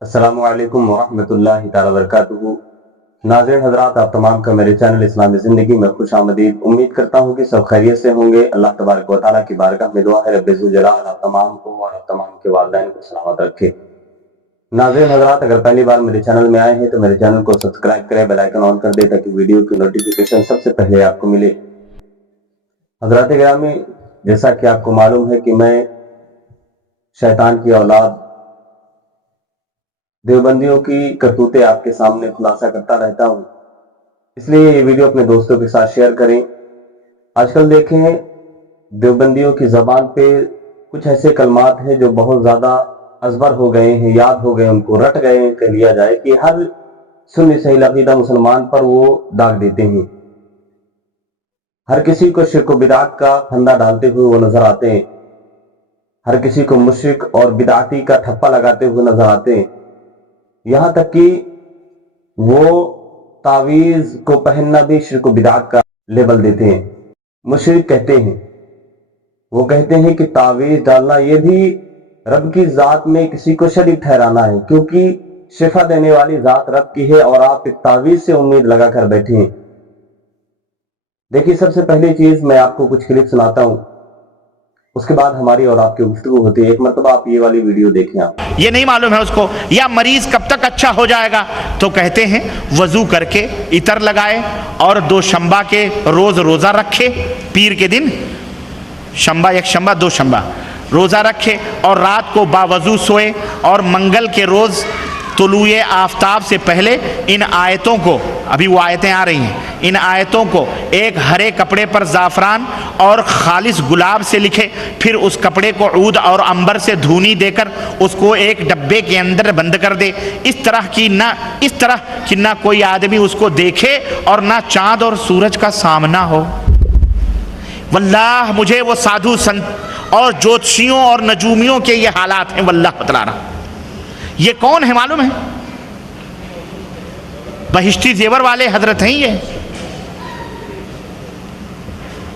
السلام علیکم ورحمۃ اللہ تعالی وبرکاتہ۔ ناظرین حضرات، آپ تمام کا میرے چینل اسلامی زندگی میں خوش آمدید۔ امید کرتا ہوں کہ سب خیریت سے ہوں گے۔ اللہ تبارک و تعالیٰ کی بارگاہ میں دعا ہے رب ذوالجلال آپ تمام کو اور آپ تمام کے والدین کو سلامت رکھے۔ ناظرین حضرات، اگر پہلی بار میرے چینل میں آئے ہیں تو میرے چینل کو سبسکرائب کریں، بیل آئیکن آن کر دیں تاکہ ویڈیو کی نوٹیفیکیشن سب سے پہلے آپ کو ملے۔ حضرات گرامی، جیسا کہ آپ کو معلوم ہے کہ میں شیطان کی اولاد دیوبندیوں کی کرتوتیں آپ کے سامنے خلاصہ کرتا رہتا ہوں، اس لیے یہ ویڈیو اپنے دوستوں کے ساتھ شیئر کریں۔ آج کل دیکھیں دیوبندیوں کی زبان پہ کچھ ایسے کلمات ہیں جو بہت زیادہ ازبر ہو گئے ہیں، یاد ہو گئے، ان کو رٹ گئے ہیں کہ لیا جائے کہ ہر سنی صحیح عقیدہ مسلمان پر وہ داغ دیتے ہیں۔ ہر کسی کو شرک و بدعت کا پھندا ڈالتے ہوئے وہ نظر آتے ہیں، ہر کسی کو مشرک اور بدعتی کا ٹھپا لگاتے ہوئے نظر آتے ہیں، یہاں تک کہ وہ تعویذ کو پہننا بھی شرک و بدعت کا لیبل دیتے ہیں۔ مشرک کہتے ہیں، وہ کہتے ہیں کہ تعویذ ڈالنا یہ بھی رب کی ذات میں کسی کو شریک ٹھہرانا ہے، کیونکہ شفا دینے والی ذات رب کی ہے اور آپ ایک تعویذ سے امید لگا کر بیٹھے ہیں۔ دیکھیے، سب سے پہلی چیز میں آپ کو کچھ کلپ سناتا ہوں، اس کے بعد ہماری اور آپ کی گفتگو ہوتی ہے۔ ایک مرتبہ آپ یہ والی ویڈیو دیکھیں۔ آپ یہ نہیں معلوم ہے اس کو، یا مریض کب تک اچھا ہو جائے گا، تو کہتے ہیں وضو کر کے عطر لگائے اور دو شنبہ کے روز روزہ رکھے، پیر کے دن شنبہ، یک شنبہ، دو شنبہ روزہ رکھے اور رات کو باوضو سوئے، اور منگل کے روز طلوع آفتاب سے پہلے ان آیتوں کو، ابھی وہ آیتیں آ رہی ہیں، ان آیتوں کو ایک ہرے کپڑے پر زعفران اور خالص گلاب سے لکھے، پھر اس کپڑے کو عود اور عنبر سے دھونی دے کر اس کو ایک ڈبے کے اندر بند کر دے، اس طرح کہ نہ کوئی آدمی اس کو دیکھے اور نہ چاند اور سورج کا سامنا ہو۔ واللہ مجھے وہ سادھو سنت اور جوتشیوں اور نجومیوں کے یہ حالات ہیں، واللہ بتلا رہا۔ یہ کون ہے معلوم ہے؟ بہشتی زیور والے حضرت ہیں یہ۔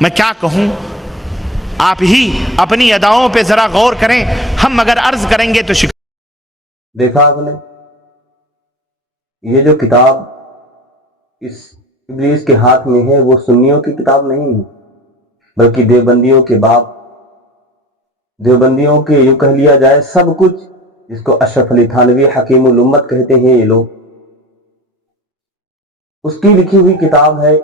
میں کیا کہوں، آپ ہی اپنی اداؤں پہ ذرا غور کریں، ہم اگر عرض کریں گے تو دیکھا آپ نے، یہ جو کتاب اس ابلیس کے ہاتھ میں ہے وہ سنیوں کی کتاب نہیں ہے، بلکہ دیوبندیوں کے باپ، دیوبندیوں کے یوں کہہ لیا جائے سب کچھ، جس کو اشرف علی تھانوی حکیم الامت کہتے ہیں یہ لوگ، اس کی لکھی ہوئی کتاب ہے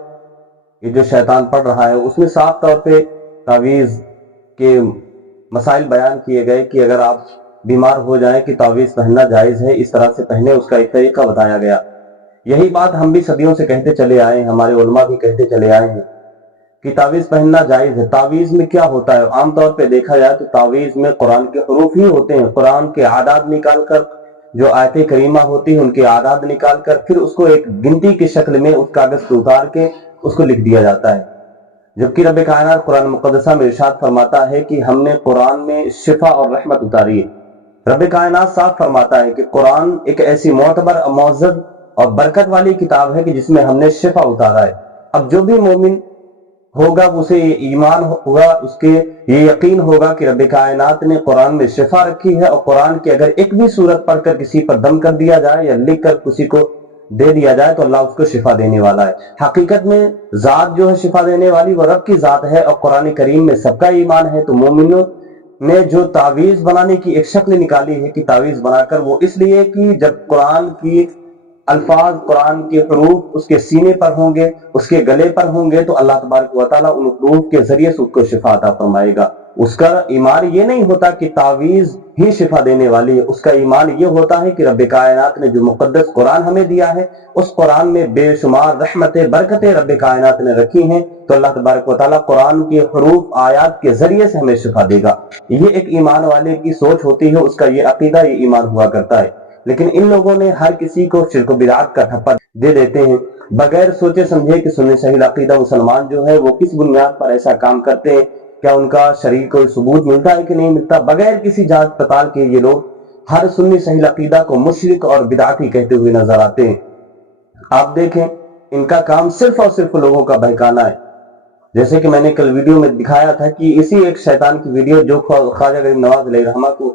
یہ جو شیطان پڑھ رہا ہے۔ اس میں صاف طور پہ تعویذ کے مسائل بیان کیے گئے کہ اگر آپ بیمار ہو جائیں کہ تعویذ پہننا جائز ہے، اس طرح سے پہنے، اس کا ایک طریقہ بتایا گیا۔ یہی بات ہم بھی صدیوں سے کہتے چلے آئے ہیں، ہمارے علماء بھی کہتے چلے آئے ہیں کہ تعویذ پہننا جائز ہے۔ تعویذ میں کیا ہوتا ہے؟ عام طور پہ دیکھا جائے تو تعویذ میں قرآن کے حروف ہی ہوتے ہیں، قرآن کے اعداد نکال کر، جو آیت کریمہ ہوتی ہیں ان کے اعداد نکال کر، پھر اس کو ایک گنتی کی شکل میں اس کاغذ پہ اتار کے اس کو لکھ دیا جاتا ہے۔ جبکہ رب کائنات قرآن مقدسہ میں ارشاد فرماتا ہے کہ ہم نے قرآن میں شفا اور رحمت اتاری ہے۔ رب کائنات صاف فرماتا ہے کہ قرآن ایک ایسی معتبر، معزز اور برکت والی کتاب ہے کہ جس میں ہم نے شفا اتارا ہے۔ اب جو بھی مومن ہوگا اسے یہ ایمان ہوگا، اس کے یہ یقین ہوگا کہ رب کائنات نے قرآن میں شفا رکھی ہے، اور قرآن کی اگر ایک بھی سورت پڑھ کر کسی پر دم کر دیا جائے یا لکھ کر کسی کو دے دیا جائے تو اللہ اس کو شفا دینے والا ہے۔ حقیقت میں ذات جو ہے شفا دینے والی وہ رب کی ذات ہے، اور قرآن کریم میں سب کا ایمان ہے۔ تو مومنوں نے جو تعویذ بنانے کی ایک شکل نکالی ہے کہ تعویذ بنا کر، وہ اس لیے کہ جب قرآن کی الفاظ، قرآن کے حروف اس کے سینے پر ہوں گے، اس کے گلے پر ہوں گے، تو اللہ تبارک و تعالیٰ ان حروف کے ذریعے سے اس کو شفا عطا فرمائے گا۔ اس کا ایمان یہ نہیں ہوتا کہ تعویذ ہی شفا دینے والی ہے، اس کا ایمان یہ ہوتا ہے کہ رب کائنات نے جو مقدس قرآن ہمیں دیا ہے، اس قرآن میں بے شمار رحمتیں، برکتیں رب کائنات نے رکھی ہیں، تو اللہ تبارک و تعالیٰ قرآن کے حروف، آیات کے ذریعے سے ہمیں شفا دے گا۔ یہ ایک ایمان والے کی سوچ ہوتی ہے، اس کا یہ عقیدہ، یہ ایمان ہوا کرتا ہے۔ لیکن ان لوگوں نے ہر کسی کو شرک و بدعت کا ٹھپا دے دیتے ہیں، بغیر سوچے سمجھے کہ سنی صحیح عقیدہ مسلمان جو ہے وہ کس بنیاد پر ایسا کام کرتے ہیں، کیا ان کا شرعی کوئی ثبوت ملتا ہے کہ نہیں ملتا۔ بغیر کسی جانچ پڑتال کے یہ لوگ ہر سنی صحیح عقیدہ کو مشرک اور بدعتی کہتے ہوئے نظر آتے ہیں۔ آپ دیکھیں، ان کا کام صرف اور صرف لوگوں کا بہکانا ہے۔ جیسے کہ میں نے کل ویڈیو میں دکھایا تھا کہ اسی ایک شیطان کی ویڈیو جو خواجہ غریب نواز علیہ رحمہ کو